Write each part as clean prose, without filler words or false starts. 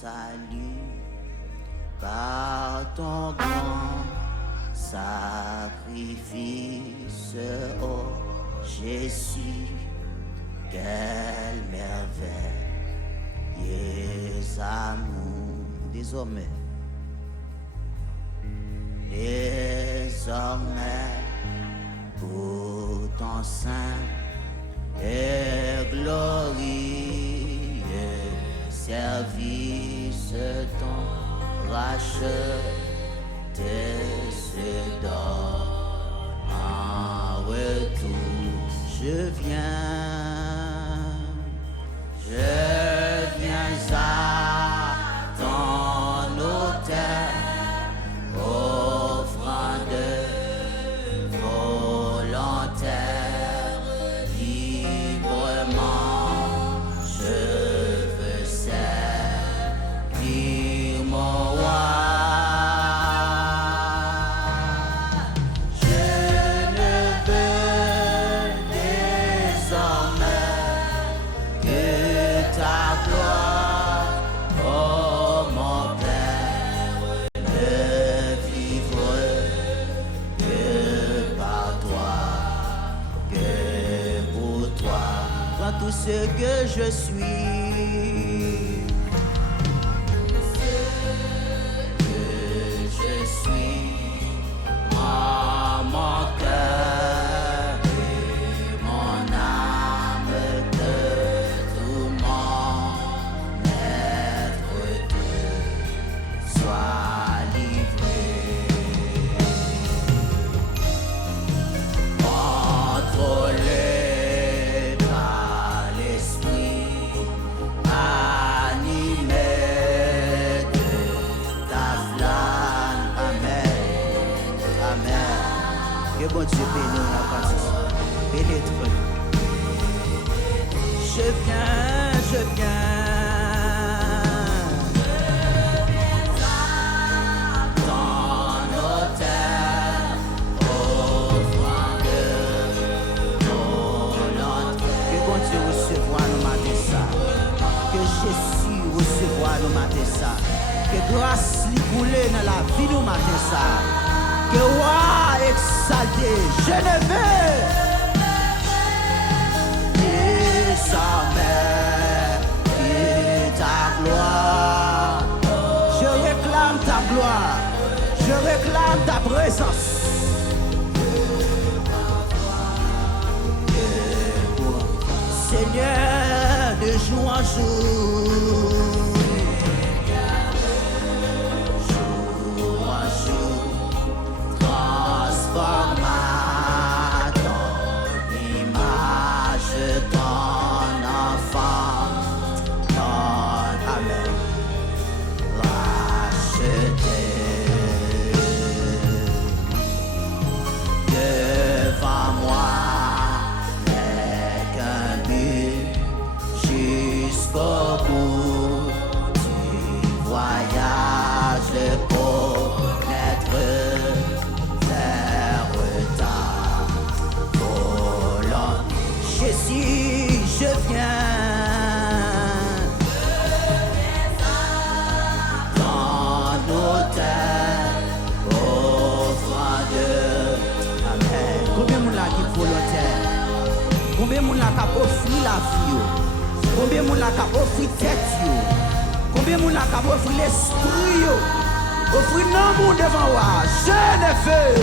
salut par ton grand sacrifice, oh Jésus, quelle merveilleuse amour. Désormais, pour ton saint et glorieux service, ton racheté se donne en retour. Je viens à ton autel, offrande volontaire, librement, je veux servir mon roi. Je ne veux désormais que ta gloire, oh mon Père, ne vivre que par toi, que pour toi. Dans tout ce que je suis, en mon cœur et mon âme, que tout mon être te soit livré. Contrôlé par l'esprit, animé de ta flamme. Amen. Amen. Que bon Dieu bénisse la partie. Pénètre. Je viens. Ton autel, offrande volontaire. Que bon Dieu recevra nous matin ça. Que Jésus recevra nous matin ça. Que grâce lui couler dans la vie nous matin ça. Que roi exalté, je ne veux désormais que ta gloire. Je réclame ta gloire, je réclame ta présence. Seigneur, de jour en jour, jour en jour, transforme ton image, ton enfant, ton amen, racheté. Devant moi n'est qu'un but jusqu'au bout du voyage pour naître vers ta volonté. Jésus, je viens. Ton autel, offrande. Amen. Combien de monde là qui est volontaire? Combien de monde là qui a offert la vie? Combien de monde là qui a offert tête? Combien de monde là qui a offert l'esprit? Offrir non monde devant moi. Je ne fais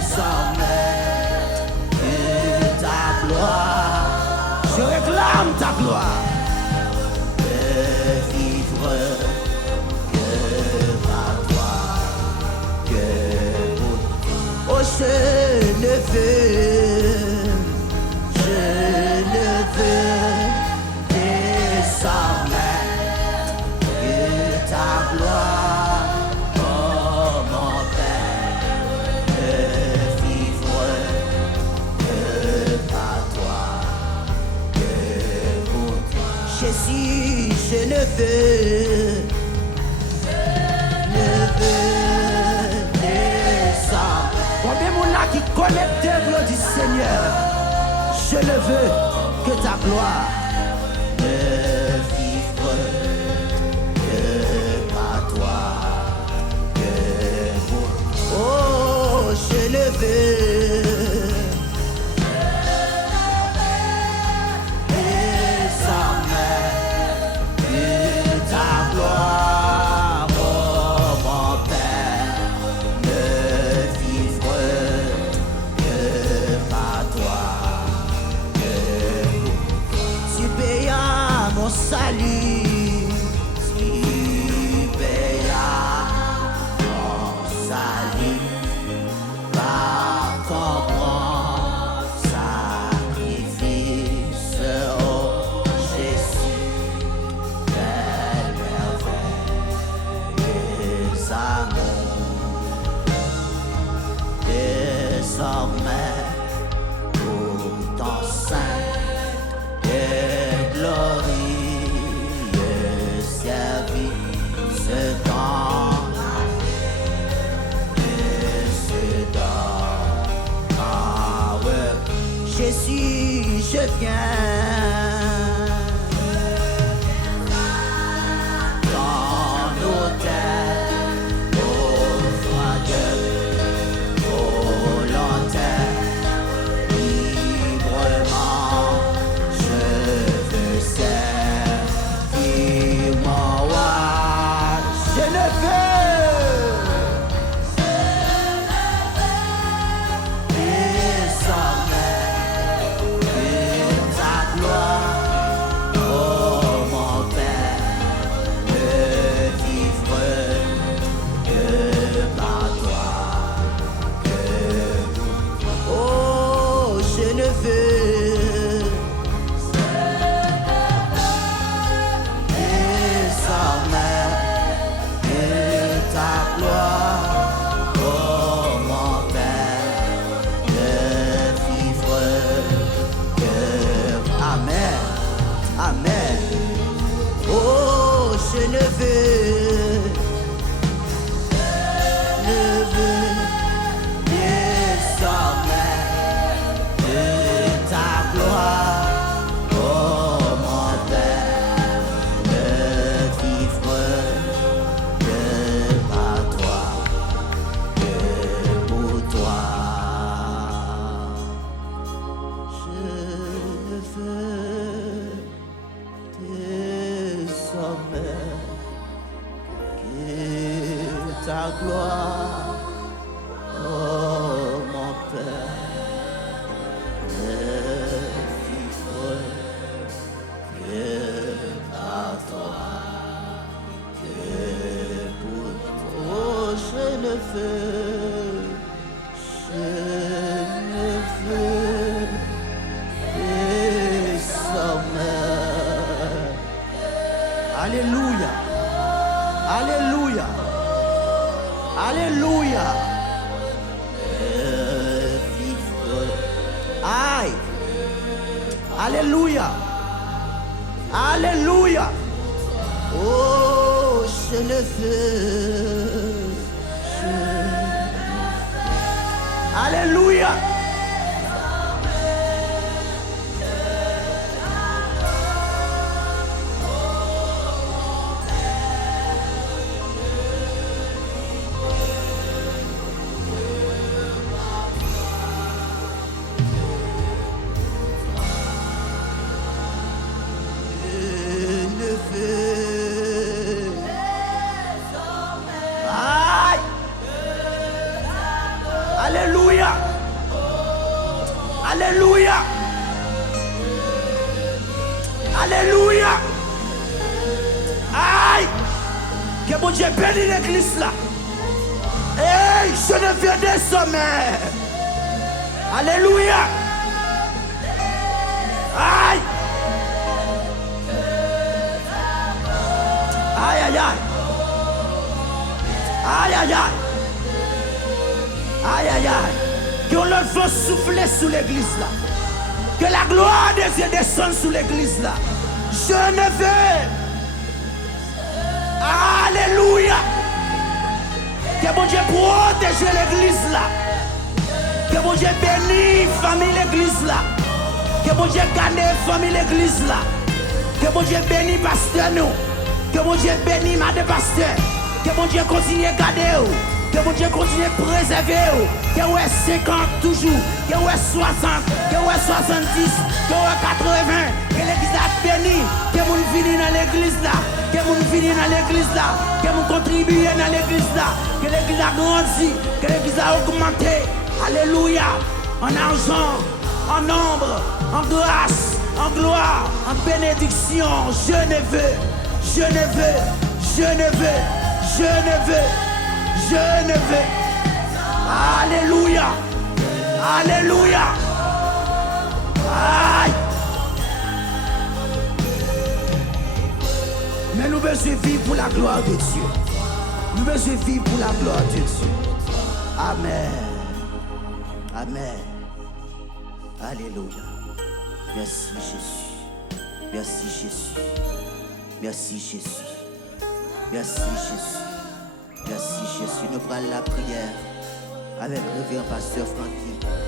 désormais que ta gloire. Je réclame ta gloire. De vivre que par toi, que pour oh, je ne veux désormais que ta gloire, oh mon Père, de vivre que par toi, que pour toi. Jésus, je ne veux désormais. Combien de monde là qui connecte l'œuvre du Seigneur? Je ne veux que ta gloire. salut, tu payeras ton salut par ton grand sacrifice, oh Jésus, quelle merveilleuse amour. Désormais, pour ton saint et glorieux service dans la et c'est dans Jésus, je viens dans l'autel, offre de volontaire, librement, je veux servir mon roi. Je le veux, désormais, que ta gloire, oh mon Père, ne vivre que par toi. Oh, je ne veux désormais que ta gloire, oh mon Père, ne vivre que. Amen, amen. Oh, je ne veux désormais de ta gloire, oh mon Père, ne vivre que par toi, que pour toi. Je ne veux désormais que ta gloire, oh mon Père, ne vivre que par toi, que pour toi. Oh, je ne veux désormais. Alléluia, alléluia, alléluia. Vivre. Aïe. Alléluia. Alléluia. Oh, je le veux. Alléluia. Aïe. Alléluia. Alléluia. Alléluia. Aïe. Que mon Dieu bénisse l'église là. Hey, je ne viens des sommets. Alléluia. Aïe. Aïe, aïe, aïe. Aïe, aïe, aïe. Aïe, aïe, aïe. Que l'on veut souffler sous l'église là. Que la gloire de Dieu descende sous l'église là. Je ne veux. Alléluia. Que mon Dieu protège l'église là. Que mon Dieu bénisse famille l'église là. Que mon Dieu garde famille l'église là. Que mon Dieu bénisse pasteur nous. Que mon Dieu bénisse madame pasteur. Que mon Dieu continue à garder. Que mon Dieu continue à préserver. Que vous êtes 50 toujours. Que vous êtes 60. Que vous êtes 70. Que vous êtes 80. Que l'église a béni. Que vous venez dans l'église là. Que vous venez dans l'église là. Que vous contribuez dans l'église là. Que l'église a grandi. Que l'église a augmenté. Alléluia. En argent, en nombre, en grâce, en gloire, en bénédiction. Je ne veux, je ne veux, je ne veux, je ne veux, je ne veux. Alléluia, alléluia. Aïe. Mais nous besoin vivre pour la gloire de Dieu. Nous besoin vivre pour la gloire de Dieu. Amen. Amen. Alléluia. Merci Jésus. Merci Jésus. Merci Jésus. Merci Jésus. Merci Jésus. Nous prenons la prière avec le révérend pasteur Francky.